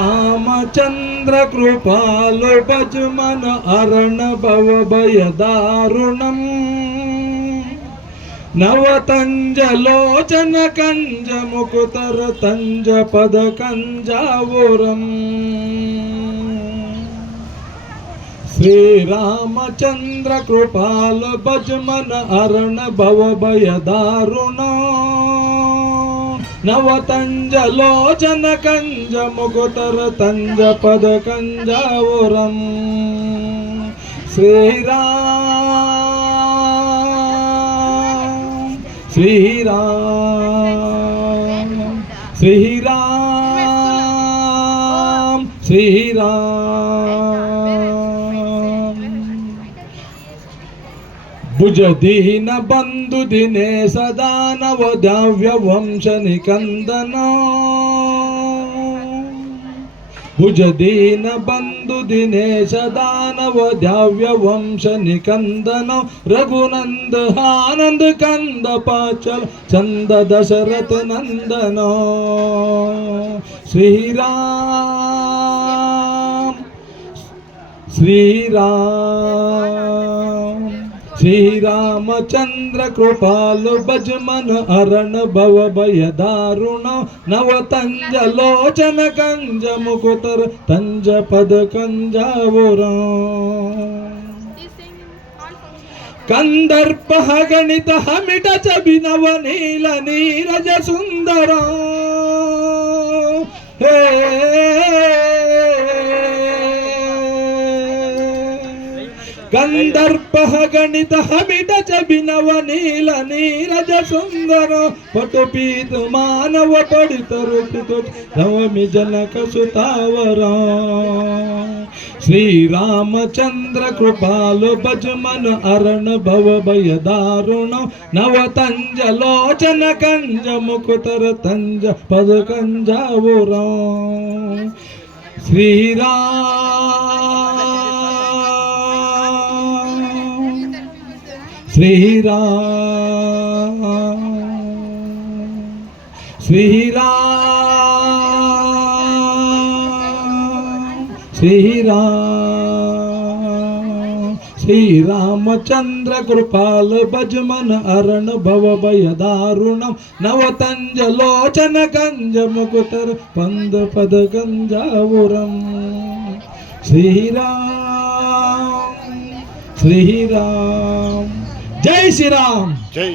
శ్రీరామచంద్ర కృపాలు భజమన అరణ భవ భయ దారుణం నవతంజలోచన కంజ ముకుతర తంజ పద కంజావురం శ్రీరామచంద్ర కృపాలు భజమన అరణ భవ భయ దారుణం నవతంజలోచన కంజ ముకుతర తంజ పద కంజావురం శ్రీరామ్ శ్రీరామ్ శ్రీరామ్ భుజదీన బంధు దినే సదానవ దావ్య వంశ నికందన భుజదీన బంధు దినేశ దానవ దావ్య వంశ నికందన రఘునంద ఆనంద కంద పాచల చంద దశరథ నందన శ్రీరామ్ శ్రీరామ్ శ్రీరామచంద్ర కృపాలు భజమన అరణ భవ భయ దారుణ నవతంజలోచన కంజ ముకుతర తంజ పద కంజావురం కందర్ప గణిత హమిట చబినవ నీల నీరజ సుందర హే కందర్ప గణిత హమిట చబినవ నీల నీరజ సుందర పటుపీతు మానవ పడితరు నవమి జనక సుతావర శ్రీరామచంద్ర కృపాలు భజమన అరణ భవ భయ దారుణ నవతంజలోచన కంజ ముకుతర తంజ పద కంజావురం శ్రీరామ్ శ్రీరామ్ శ్రీరామ్ శ్రీరామచంద్ర కృపాల భజమన అరణ భవ భయ దారుణం నవతంజలోచన కంజ ముకుతర పంద పద కంజావురం శ్రీరామ్ శ్రీరామ్ జై శ్రీరామ్ జై